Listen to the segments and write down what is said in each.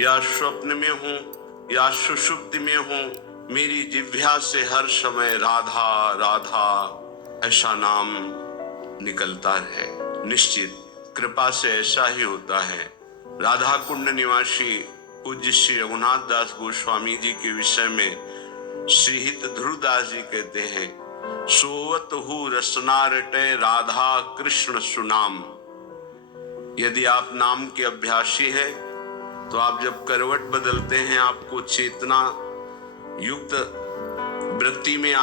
या स्वप्न में हूँ या सुषुप्ति में हूँ, मेरी जिह्वा से हर समय राधा राधा ऐसा नाम निकलता है। निश्चित कृपा से ऐसा ही होता है। राधा कुंड निवासी पूज्य श्री रघुनाथ दास गोस्वामी जी के विषय में श्रीहित ध्रुवदास जी कहते हैं, सोवत हु रसनारटे राधा कृष्ण सुनाम। यदि आप नाम के अभ्यासी हैं तो आप जब करवट बदलते हैं, आपको चेतना युक्त वृत्ति में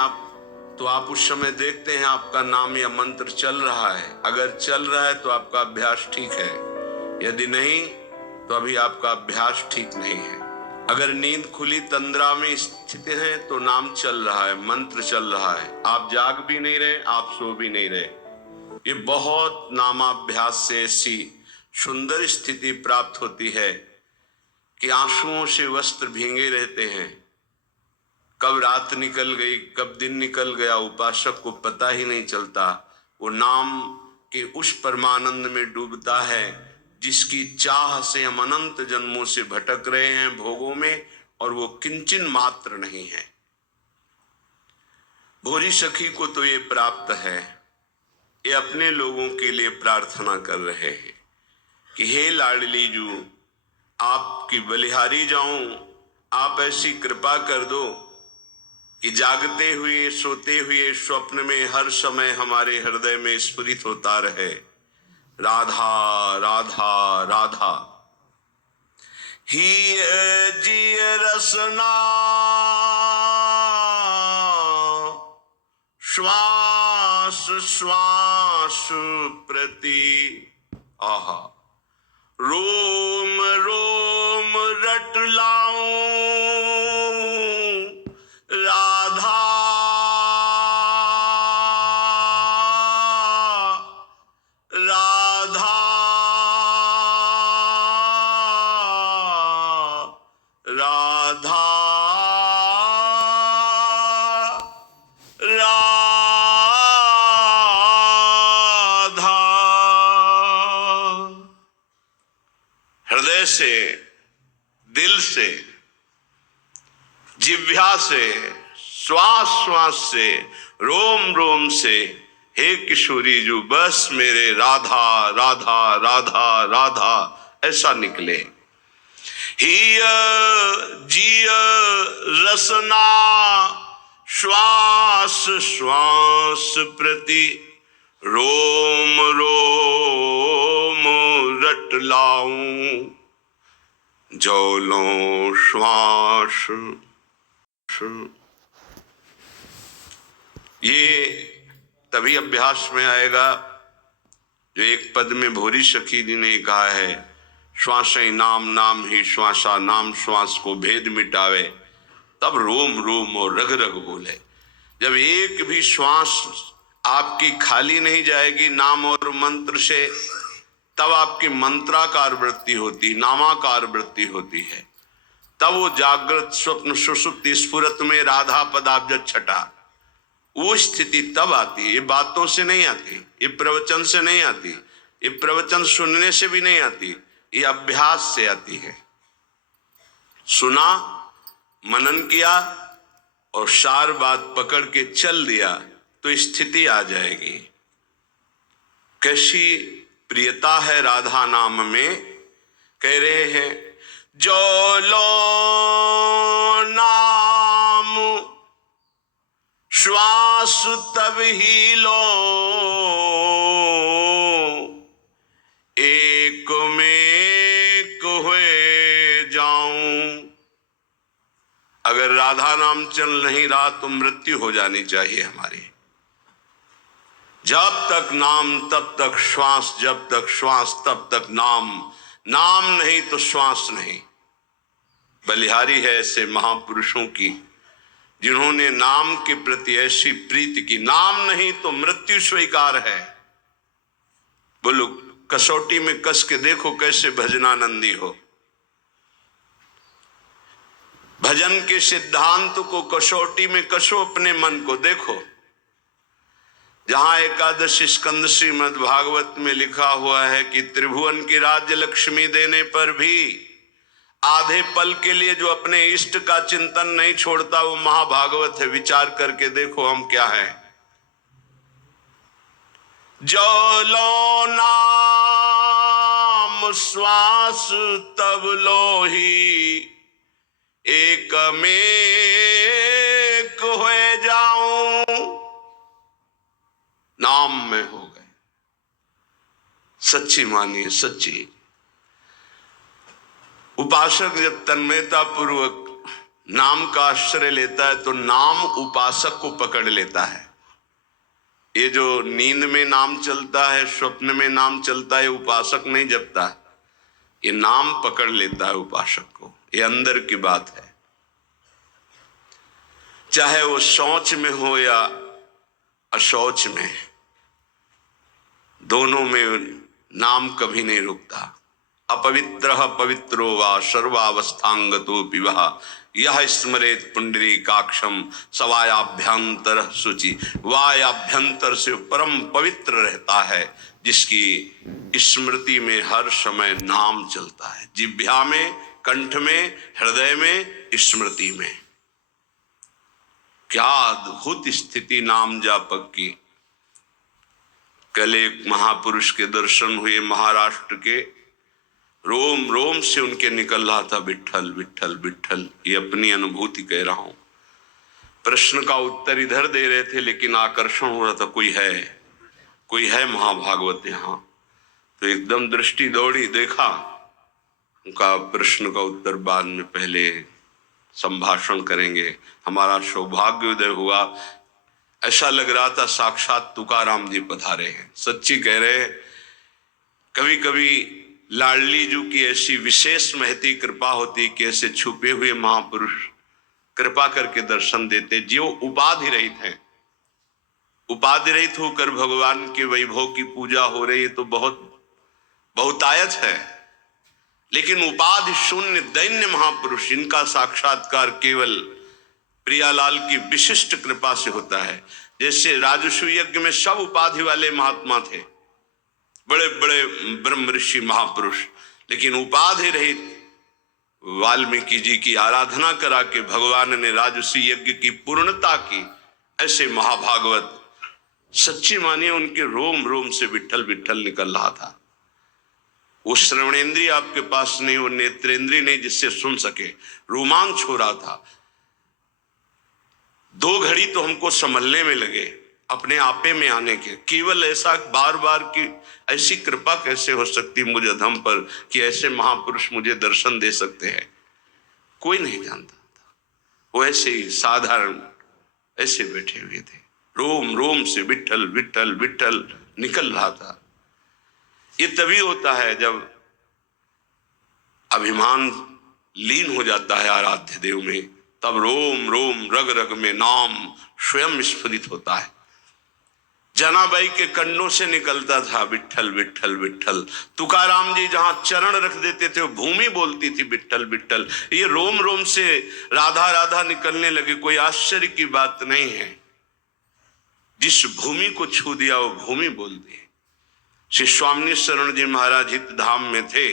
तो आप उस समय देखते हैं आपका नाम या मंत्र चल रहा है। अगर चल रहा है तो आपका अभ्यास ठीक है, यदि नहीं तो अभी आपका अभ्यास ठीक नहीं है। अगर नींद खुली तंद्रा में स्थित है तो नाम चल रहा है, मंत्र चल रहा है, आप जाग भी नहीं रहे, आप सो भी नहीं रहे। ये बहुत नामाभ्यास से ऐसी सुंदर स्थिति प्राप्त होती है कि आंसुओं से वस्त्र भींगे रहते हैं। कब रात निकल गई, कब दिन निकल गया, उपासक को पता ही नहीं चलता। वो नाम के उस परमानंद में डूबता है जिसकी चाह से हम अनंत जन्मों से भटक रहे हैं भोगों में, और वो किंचन मात्र नहीं है। भोरी सखी को तो ये प्राप्त है। ये अपने लोगों के लिए प्रार्थना कर रहे हैं कि हे लाडली जू, आपकी बलिहारी जाऊं, आप ऐसी कृपा कर दो कि जागते हुए सोते हुए स्वप्न में हर समय हमारे हृदय में स्फुरित होता रहे राधा राधा राधा। ही जी रसना श्वास श्वास प्रति, आहा, रोम रोम रट लाऊं राधा राधा राधा राधा। हृदय से, दिल से, जिह्वा से, श्वास श्वास से, रोम रोम से, हे किशोरी जो बस मेरे राधा राधा राधा राधा ऐसा निकले। हिय जिय रसना श्वास श्वास प्रति, रोम रोम रट लाऊं जौलों श्वास। ये तभी अभ्यास में आएगा जो एक पद में भोरी सखी जी ने कहा है, श्वास ही नाम नाम ही श्वासा, नाम श्वास को भेद मिटावे, तब रोम रोम और रग रग बोले। जब एक भी श्वास आपकी खाली नहीं जाएगी नाम और मंत्र से, तब आपकी मंत्राकार वृत्ति होती, नामाकार वृत्ति होती है। तब वो जागृत स्वप्न सुषुप्ति स्फुरत में राधा पदाब्ज छटा, वो स्थिति तब आती है। ये बातों से नहीं आती, ये प्रवचन से नहीं आती, ये प्रवचन सुनने से भी नहीं आती, ये अभ्यास से आती है। सुना, मनन किया और सार बात पकड़ के चल दिया तो स्थिति आ जाएगी। कैसी प्रियता है राधा नाम में। कह रहे हैं, जो लो नाम श्वास तब ही लो, एक में एक हुए जाऊं। अगर राधा नाम चल नहीं रहा तो मृत्यु हो जानी चाहिए हमारी। जब तक नाम तब तक श्वास, जब तक श्वास तब तक नाम, नाम नहीं तो श्वास नहीं। बलिहारी है ऐसे महापुरुषों की जिन्होंने नाम के प्रति ऐसी प्रीति की। नाम नहीं तो मृत्यु स्वीकार है। बोलो, कसौटी में कस के देखो कैसे भजनानंदी हो। भजन के सिद्धांत को कसौटी में कसो, अपने मन को देखो। जहां एकादश स्कंद श्रीमद् भागवत में लिखा हुआ है कि त्रिभुवन की राज्य लक्ष्मी देने पर भी आधे पल के लिए जो अपने इष्ट का चिंतन नहीं छोड़ता वो महाभागवत है। विचार करके देखो हम क्या है। जो लो नाम श्वास तब लो ही, एक में एक होए जाऊं। नाम में हो गए। सच्ची मानिए, सच्ची। उपासक जब तन्मयता पूर्वक नाम का आश्रय लेता है तो नाम उपासक को पकड़ लेता है। ये जो नींद में नाम चलता है, स्वप्न में नाम चलता है, उपासक नहीं जपता है, ये नाम पकड़ लेता है उपासक को। ये अंदर की बात है। चाहे वो शौच में हो या अशौच में, दोनों में नाम कभी नहीं रुकता। अपवित्र पवित्रो वा सर्वावस्थांगतो पिवा, यह स्मरेत पुंडरीकाक्षम सवायाभ्यंतर शुचि। वायाभ्यंतर से परम पवित्र रहता है जिसकी स्मृति में हर समय नाम चलता है। जिह्वा में, कंठ में, हृदय में, स्मृति में। क्या अद्भुत स्थिति नाम जापक की। कल एक महापुरुष के दर्शन हुए महाराष्ट्र के। रोम रोम से उनके निकल रहा था विट्ठल विट्ठल विट्ठल। ये अपनी अनुभूति कह रहा हूं। प्रश्न का उत्तर इधर दे रहे थे लेकिन आकर्षण हो रहा था, कोई है महाभागवत यहाँ। तो एकदम दृष्टि दौड़ी, देखा। उनका प्रश्न का उत्तर बाद में, पहले संभाषण करेंगे। हमारा सौभाग्य उदय हुआ। ऐसा लग रहा था साक्षात तुकाराम जी पधारे हैं। सच्ची कह रहे। कभी कभी लाडली जी की ऐसी विशेष महती कृपा होती कि ऐसे छुपे हुए महापुरुष कृपा करके दर्शन देते, जो उपाधि रहित हैं। उपाधि रहित होकर भगवान के वैभव की पूजा हो रही है तो बहुतायत है। लेकिन उपाधि शून्य दैन्य महापुरुष, इनका साक्षात्कार केवल प्रियालाल की विशिष्ट कृपा से होता है। जैसे राजस्व यज्ञ में सब उपाधि वाले महात्मा थे, बड़े बड़े ब्रह्म ऋषि महापुरुष, लेकिन उपाधि रहित वाल्मीकि जी की आराधना करा के भगवान ने राजस्व यज्ञ की पूर्णता की। ऐसे महाभागवत सच्ची मानिए, उनके रोम रोम से विट्ठल विट्ठल निकल रहा था। वो श्रवणेंद्रिय आपके पास नहीं, वो नेत्रेंद्रिय नहीं जिससे सुन सके। रोमांच हो रहा था। 2 घड़ी तो हमको संभलने में लगे अपने आपे में आने के। केवल ऐसा बार बार की ऐसी कृपा कैसे हो सकती मुझे अधम पर कि ऐसे महापुरुष मुझे दर्शन दे सकते हैं। कोई नहीं जानता था। वो ऐसे ही साधारण ऐसे बैठे हुए थे। रोम रोम से विट्ठल विट्ठल विट्ठल निकल रहा था। ये तभी होता है जब अभिमान लीन हो जाता है आराध्य देव में, तब रोम रोम रग रग में नाम स्वयं स्फुरित होता है। जनाबाई के कंडों से निकलता था विट्ठल विट्ठल विट्ठल। तुकाराम जी जहां चरण रख देते थे वो भूमि बोलती थी विट्ठल विट्ठल। ये रोम रोम से राधा राधा निकलने लगे। कोई आश्चर्य की बात नहीं है। जिस भूमि को छू दिया वो भूमि बोल दी। श्री स्वामी शरण जी महाराज हित धाम में थे।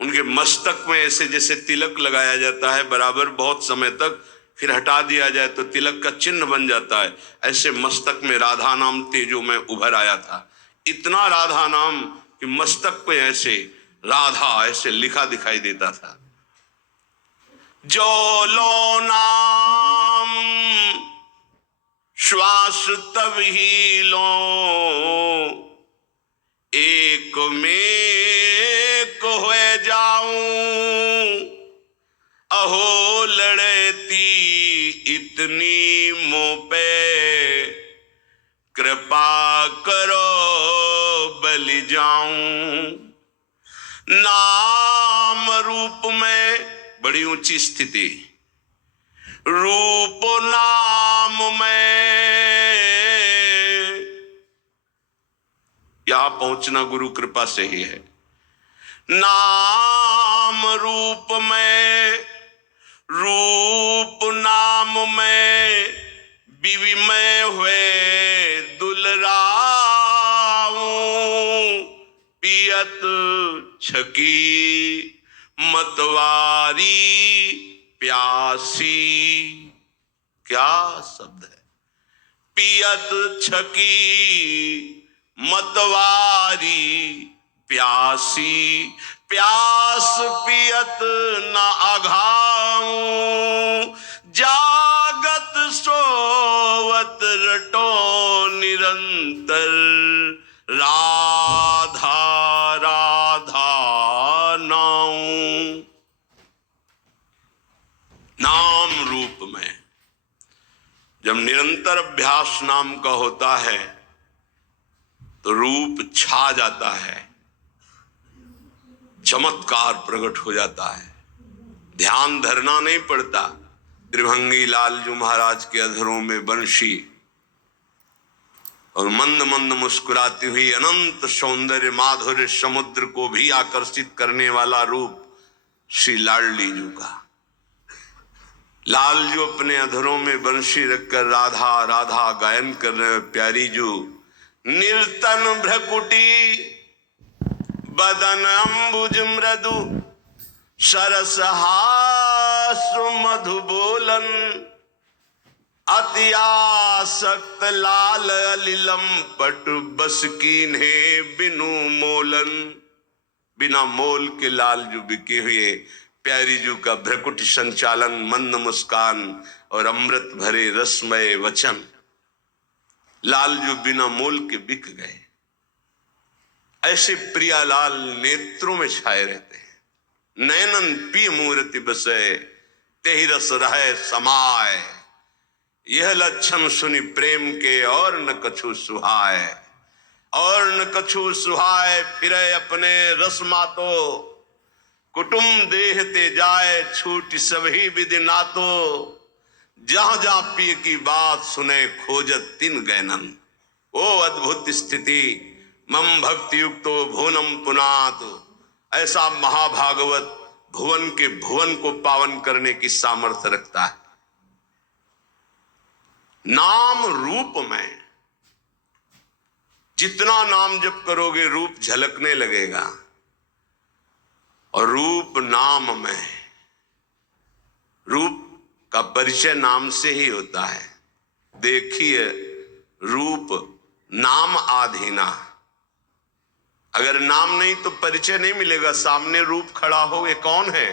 उनके मस्तक में ऐसे जैसे तिलक लगाया जाता है बराबर, बहुत समय तक, फिर हटा दिया जाए तो तिलक का चिन्ह बन जाता है। ऐसे मस्तक में राधा नाम तेजो में उभर आया था। इतना राधा नाम कि मस्तक पे ऐसे राधा ऐसे लिखा दिखाई देता था। जो लो नाम श्वास तब ही लो, एक में एक होए जाऊं। अहो लड़ती इतनी मुँह पे, कृपा करो बलि जाऊं। नाम रूप में बड़ी ऊंची स्थिति, रूप नाम में यहां पहुंचना गुरु कृपा से ही है। नाम रूप में, रूप नाम में विविमय हुए दुलराऊं। पियत छकी मतवारी प्यासी, क्या शब्द है, पियत छकी मतवारी प्यासी, प्यास पियत न अघाऊं, जागत सोवत रटो निरंतर, राधा राधा नाऊं। नाम रूप में जब निरंतर अभ्यास नाम का होता है तो रूप छा जाता है, चमत्कार प्रकट हो जाता है, ध्यान धरना नहीं पड़ता। त्रिभंगी लालजू महाराज के अधरों में बंशी और मंद मंद मुस्कुराती हुई अनंत सौंदर्य माधुर्य समुद्र को भी आकर्षित करने वाला रूप श्री लाडली जू का। लालजू अपने अधरों में बंशी रखकर राधा राधा गायन कर रहे, प्यारी जू निर्तन भ्रकुटी बदन अम्बुज मृदु, सरसहासु मधु बोलन, अति आसक्त लाल अलिलम पटु बस कीन्हे बिनु मोलन। बिना मोल के लालजू बिके हुए प्यारी जू का भ्रकुट संचालन, मंद मुस्कान और अमृत भरे रसमय वचन, लालजू बिना मोल के बिक गए। ऐसे प्रियालाल नेत्रों में छाए रहते हैं। नैनन पी मूर्ति बसे तेहि रस रहे समाय, यह लक्षण सुनि प्रेम के और न कछु सुहाय, और न कछु सुहाय फिरे अपने रस मातो, कुटुम देह ते जाए छूट सभी विधि नातो, जहां जहां पिय की बात सुने खोजत तिन गैनन। ओ अद्भुत स्थिति मम भक्ति युक्तो भुवनम पुनात, ऐसा महाभागवत भुवन के भुवन को पावन करने की सामर्थ्य रखता है। नाम रूप में जितना नाम जप करोगे रूप झलकने लगेगा, और रूप नाम में, रूप का परिचय नाम से ही होता है। देखिए रूप नाम आधीना, अगर नाम नहीं तो परिचय नहीं मिलेगा। सामने रूप खड़ा हो, ये कौन है,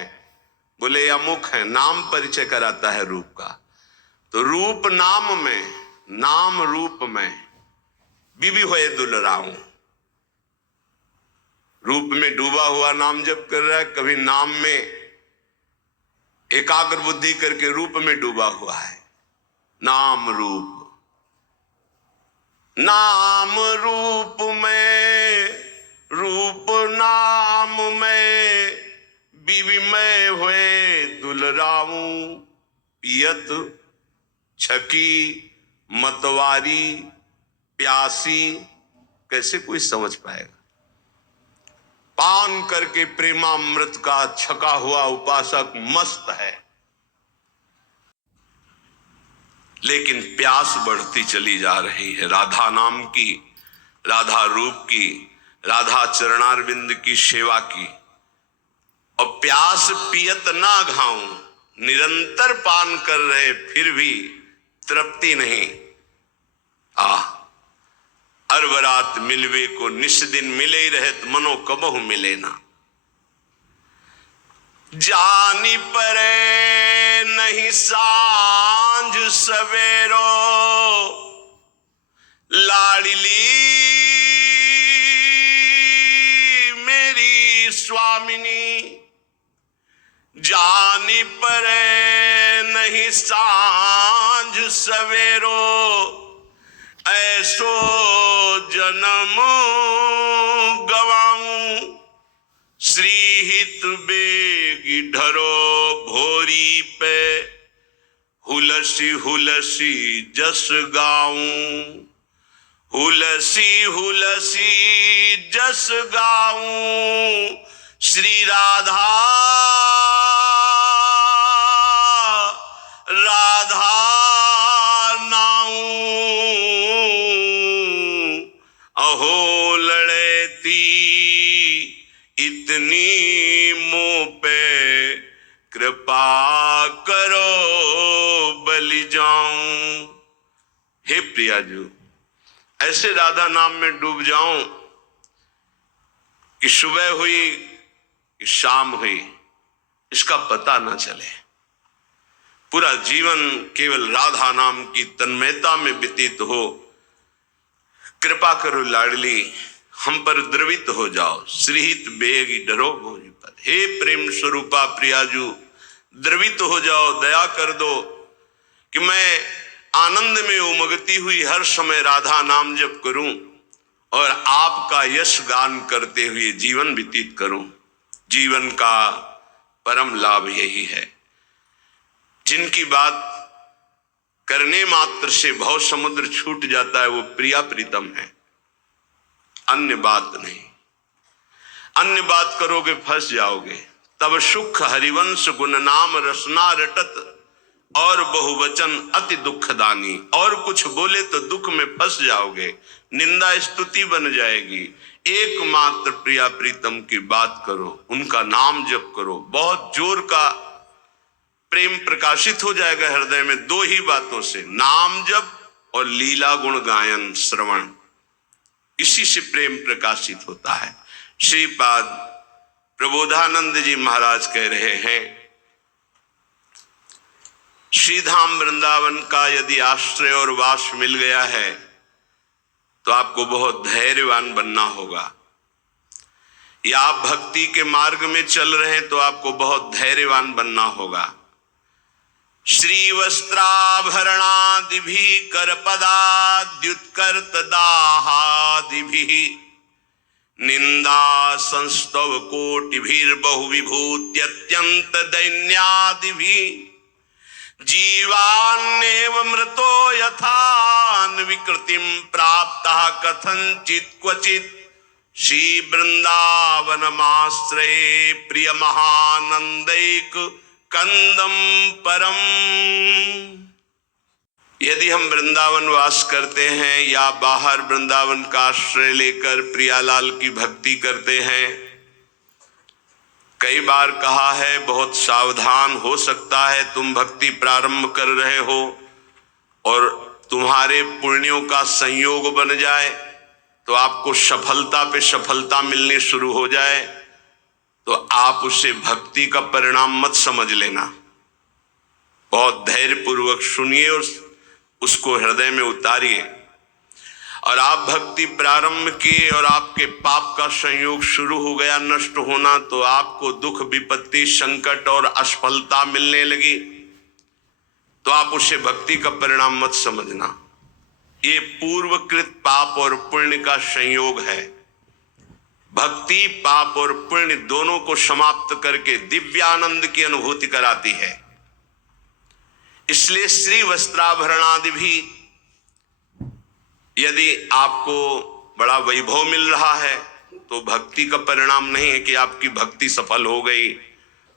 बोले अमुक है, नाम परिचय कराता है रूप का। तो रूप नाम में, नाम रूप में बीबी होए दुलराऊं। रूप में डूबा हुआ नाम जप कर रहा है, कभी नाम में एकाग्र बुद्धि करके रूप में डूबा हुआ है। नाम रूप, नाम रूप में, रूप नाम में बीबी में हुए दुलराऊं, पियत छकी मतवारी प्यासी। कैसे कोई समझ पाएगा। पान करके प्रेमामृत का छका हुआ उपासक मस्त है, लेकिन प्यास बढ़ती चली जा रही है राधा नाम की, राधा रूप की, राधा चरणारविंद की सेवा की। और प्यास पियत ना घाऊं, निरंतर पान कर रहे फिर भी तृप्ति नहीं। अरबरात मिलवे को निस दिन मिले ही रहत, मनो कबहु मिले ना। जानी परे नहीं सांझ सवेरो, लाडली मेरी स्वामिनी। जानी परे नहीं सांझ सवेरो, ऐसो जन्म गवाऊं। श्री हित बेगी ढरो भोरी पे, हुलसी हुलसी जस गाऊं। हुलसी हुलसी जस गाऊं, श्री राधा राधा नाऊं। अहो लड़ती इतनी मुंह पे कृपा करो बलि जाऊं। हे प्रियाजू, ऐसे राधा नाम में डूब जाऊं कि सुबह हुई कि शाम हुई इसका पता ना चले, पूरा जीवन केवल राधा नाम की तन्मयता में व्यतीत हो। कृपा करो लाडली, हम पर द्रवित हो जाओ, श्रीहित बेगी डरो भोज पर। हे प्रेम स्वरूपा प्रियाजू, द्रवित हो जाओ, दया कर दो कि मैं आनंद में उमगती हुई हर समय राधा नाम जप करूं और आपका यश गान करते हुए जीवन व्यतीत करूं। जीवन का परम लाभ यही है। जिनकी बात करने मात्र से भव समुद्र छूट जाता है वो प्रिया प्रीतम है, अन्य बात नहीं। अन्य बात करोगे फंस जाओगे। तब सुख हरिवंश गुण नाम रसना रटत और बहुवचन अति दुखदानी। और कुछ बोले तो दुख में फंस जाओगे, निंदा स्तुति बन जाएगी। एकमात्र प्रिया प्रीतम की बात करो, उनका नाम जप करो, बहुत जोर का प्रेम प्रकाशित हो जाएगा हृदय में। दो ही बातों से, नाम जप और लीला गुण गायन श्रवण, इसी से प्रेम प्रकाशित होता है। श्रीपाद प्रबोधानंद जी महाराज कह रहे हैं, श्रीधाम वृंदावन का यदि आश्रय और वास मिल गया है तो आपको बहुत धैर्यवान बनना होगा। या आप भक्ति के मार्ग में चल रहे हैं तो आपको बहुत धैर्यवान बनना होगा। श्री वस्त्राभरणादिभि करपदाद्युत्कर्त दाहादिभि निंदा संस्तव कोटिभिर्बहु विभूत्यत्यंत दैन्यादिभि जीवान्नेव मृतो यथान विकृतिम प्राप्तः कथंचित् क्वचित् श्री वृंदावनमाश्रये प्रिय महानंदैक कंदम परम। यदि हम वृंदावन वास करते हैं या बाहर वृंदावन का आश्रय लेकर प्रियालाल की भक्ति करते हैं, कई बार कहा है बहुत सावधान हो सकता है तुम भक्ति प्रारंभ कर रहे हो और तुम्हारे पुण्यों का संयोग बन जाए तो आपको सफलता पे सफलता मिलनी शुरू हो जाए, तो आप उसे भक्ति का परिणाम मत समझ लेना। बहुत धैर्य पूर्वक सुनिए और उसको हृदय में उतारिए। और आप भक्ति प्रारंभ किए और आपके पाप का संयोग शुरू हो गया नष्ट होना, तो आपको दुख विपत्ति संकट और असफलता मिलने लगी, तो आप उसे भक्ति का परिणाम मत समझना। ये पूर्वकृत पाप और पुण्य का संयोग है। भक्ति पाप और पुण्य दोनों को समाप्त करके दिव्यानंद की अनुभूति कराती है। इसलिए श्री वस्त्राभरणादि भी, यदि आपको बड़ा वैभव मिल रहा है तो भक्ति का परिणाम नहीं है कि आपकी भक्ति सफल हो गई,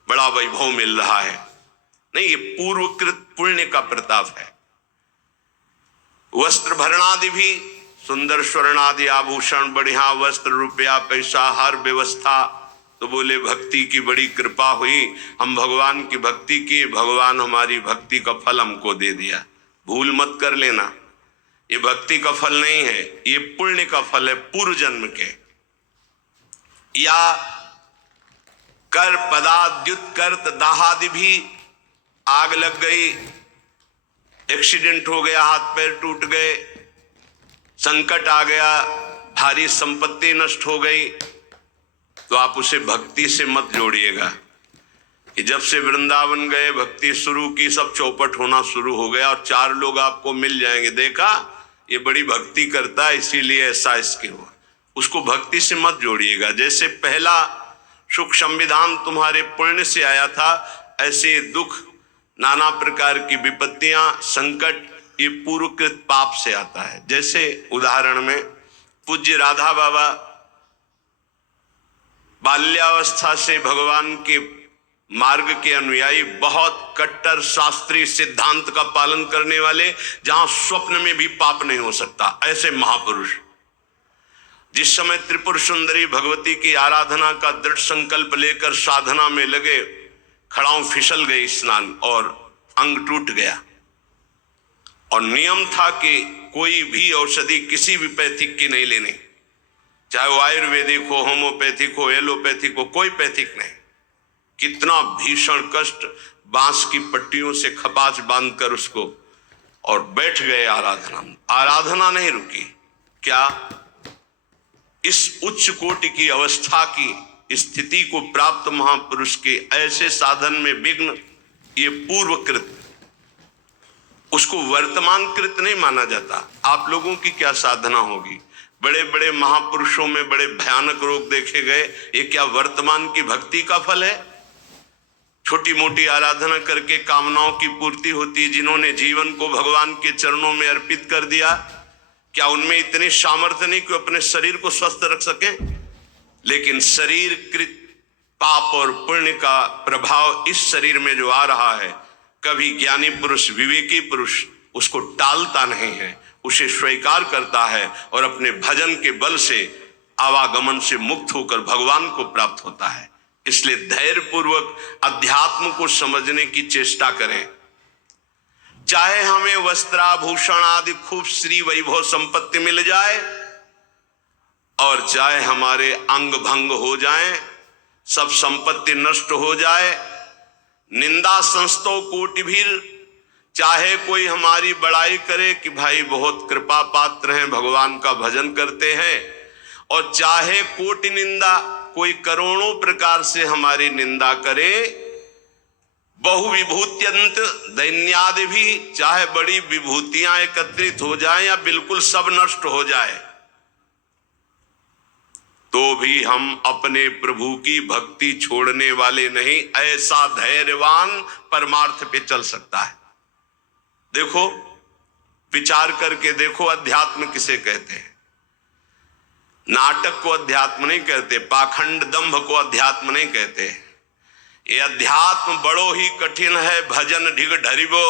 बड़ा वैभव मिल रहा है, नहीं, ये पूर्वकृत पुण्य का प्रताप है। वस्त्र भरणादि भी, सुंदर स्वर्णादि आभूषण, बढ़िया वस्त्र, रुपया पैसा, हर व्यवस्था, तो बोले भक्ति की बड़ी कृपा हुई, हम भगवान की भक्ति की, भगवान हमारी भक्ति का फल हमको दे दिया। भूल मत कर लेना, ये भक्ति का फल नहीं है, ये पुण्य का फल है पूर्व जन्म के। या कर पदाद्युत्कर्त दाहादि भी, आग लग गई, एक्सीडेंट हो गया, हाथ पैर टूट गए, संकट आ गया, भारी संपत्ति नष्ट हो गई, तो आप उसे भक्ति से मत जोड़िएगा कि जब से वृंदावन गए भक्ति शुरू की सब चौपट होना शुरू हो गया और चार लोग आपको मिल जाएंगे, देखा ये बड़ी भक्ति करता है इसीलिए ऐसा इसके हुआ। उसको भक्ति से मत जोड़िएगा। जैसे पहला सुख संविधान तुम्हारे पुण्य से आया था, ऐसे दुख, नाना प्रकार की विपत्तियां, संकट, ये पूर्वकृत पाप से आता है। जैसे उदाहरण में पूज्य राधा बाबा बाल्यावस्था से भगवान के मार्ग के अनुयायी, बहुत कट्टर शास्त्रीय सिद्धांत का पालन करने वाले, जहां स्वप्न में भी पाप नहीं हो सकता, ऐसे महापुरुष जिस समय त्रिपुर सुंदरी भगवती की आराधना का दृढ़ संकल्प लेकर साधना में लगे, खड़ाऊ फिसल गई स्नान और अंग टूट गया। और नियम था कि कोई भी औषधि किसी भी पैथिक की नहीं लेनी, चाहे वो आयुर्वेदिक हो, होम्योपैथिक हो, एलोपैथिक हो, कोई पैथिक नहीं। कितना भीषण कष्ट, बांस की पट्टियों से खपाच बांधकर उसको, और बैठ गए आराधना। आराधना नहीं रुकी। क्या इस उच्च कोटि की अवस्था की स्थिति को प्राप्त महापुरुष के ऐसे साधन में विघ्न, ये पूर्वकृत, उसको वर्तमान कृत नहीं माना जाता। आप लोगों की क्या साधना होगी? बड़े बड़े महापुरुषों में बड़े भयानक रोग देखे गए, ये क्या वर्तमान की भक्ति का फल है? छोटी मोटी आराधना करके कामनाओं की पूर्ति होती। जिन्होंने जीवन को भगवान के चरणों में अर्पित कर दिया, क्या उनमें इतनी सामर्थ्य नहीं कि अपने शरीर को स्वस्थ रख सकें? लेकिन शरीर कृत पाप और पुण्य का प्रभाव इस शरीर में जो आ रहा है, कभी ज्ञानी पुरुष, विवेकी पुरुष उसको टालता नहीं है, उसे स्वीकार करता है और अपने भजन के बल से आवागमन से मुक्त होकर भगवान को प्राप्त होता है। इसलिए धैर्य पूर्वक अध्यात्म को समझने की चेष्टा करें। चाहे हमें वस्त्राभूषण आदि खूब श्री वैभव संपत्ति मिल जाए और चाहे हमारे अंग भंग हो जाए, सब संपत्ति नष्ट हो जाए, निंदा संस्तो कोटि भीर, चाहे कोई हमारी बड़ाई करे कि भाई बहुत कृपा पात्र हैं, भगवान का भजन करते हैं, और चाहे कोटि निंदा, कोई करोड़ों प्रकार से हमारी निंदा करे, बहुविभूत्यंत दैन्यादि भी, चाहे बड़ी विभूतियां एकत्रित हो जाएं या बिल्कुल सब नष्ट हो जाए, तो भी हम अपने प्रभु की भक्ति छोड़ने वाले नहीं। ऐसा धैर्यवान परमार्थ पे चल सकता है। देखो, विचार करके देखो, अध्यात्म किसे कहते हैं? नाटक को अध्यात्म नहीं कहते, पाखंड दंभ को अध्यात्म नहीं कहते। ये अध्यात्म बड़ो ही कठिन है, भजन ढिग ढरिबो।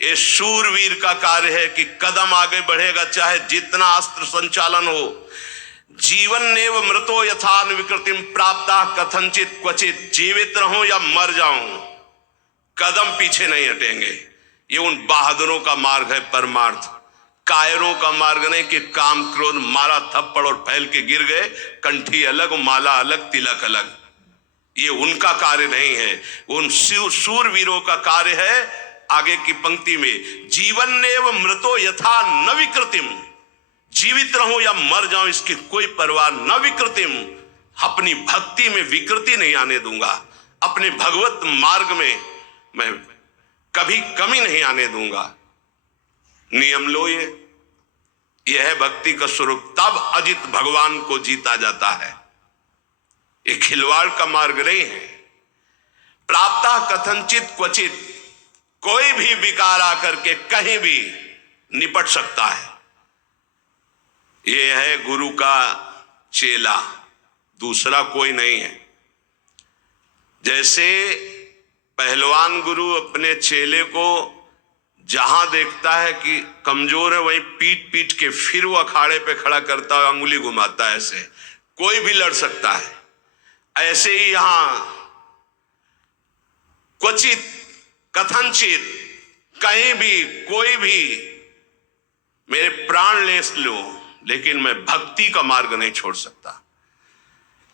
ये शूरवीर का कार्य है कि कदम आगे बढ़ेगा चाहे जितना अस्त्र संचालन हो। जीवन नेव मृतो यथान विकृतिम प्राप्ता कथनचित क्वचित, जीवित रहूं या मर जाऊं, कदम पीछे नहीं हटेंगे। ये उन बहादुरों का मार्ग है परमार्थ, कायरों का मार्ग नहीं कि काम क्रोध मारा थप्पड़ और फैल के गिर गए, कंठी अलग, माला अलग, तिलक अलग। ये उनका कार्य नहीं है, उन शूरवीरों का कार्य है। आगे की पंक्ति में, जीवन नेव मृतो यथा न विकृतिम, जीवित रहूं या मर जाऊं इसकी कोई परवाह न विकृतिम, अपनी भक्ति में विकृति नहीं आने दूंगा, अपने भगवत मार्ग में मैं कभी कमी नहीं आने दूंगा। नियम लो, ये है भक्ति का स्वरूप। तब अजित भगवान को जीता जाता है। ये खिलवाड़ का मार्ग नहीं है। प्राप्ता कथनचित क्वचित, कोई भी विकार आकर के कहीं भी निपट सकता है। ये है गुरु का चेला, दूसरा कोई नहीं है। जैसे पहलवान गुरु अपने चेले को जहां देखता है कि कमजोर है, वहीं पीट पीट के फिर वो अखाड़े पे खड़ा करता है, अंगुली घुमाता है। ऐसे कोई भी लड़ सकता है। ऐसे ही यहां क्वचित कथनचित, कहीं भी कोई भी मेरे प्राण ले लो, लेकिन मैं भक्ति का मार्ग नहीं छोड़ सकता।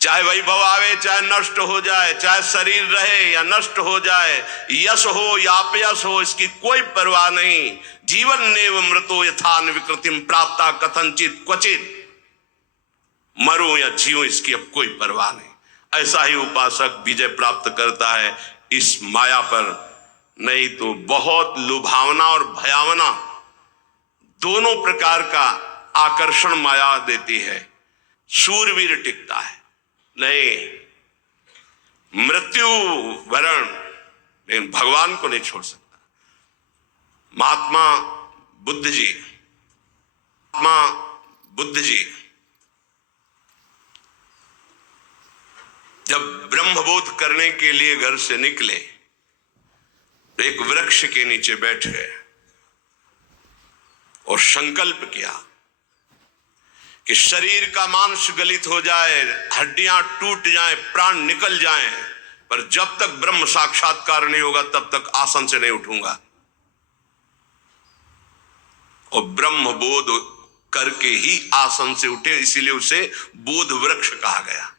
चाहे वैभव आवे, चाहे नष्ट हो जाए, चाहे शरीर रहे या नष्ट हो जाए, यश हो या अपयश हो, इसकी कोई परवाह नहीं। जीवन नेव मृतो यथान विकृतिम प्राप्ता कथनचित क्वचित, मरूं या जीऊं इसकी अब कोई परवाह नहीं। ऐसा ही उपासक विजय प्राप्त करता है इस माया पर। नहीं तो बहुत लुभावना और भयावना दोनों प्रकार का आकर्षण माया देती है। शूरवीर टिकता है, नहीं मृत्यु वरण, लेकिन भगवान को नहीं छोड़ सकता। महात्मा बुद्ध जी जब ब्रह्मबोध करने के लिए घर से निकले तो एक वृक्ष के नीचे बैठ गए और संकल्प किया कि शरीर का मांस गलित हो जाए, हड्डियां टूट जाएं, प्राण निकल जाएं, पर जब तक ब्रह्म साक्षात्कार नहीं होगा तब तक आसन से नहीं उठूंगा। और ब्रह्म बोध करके ही आसन से उठे, इसीलिए उसे बोध वृक्ष कहा गया।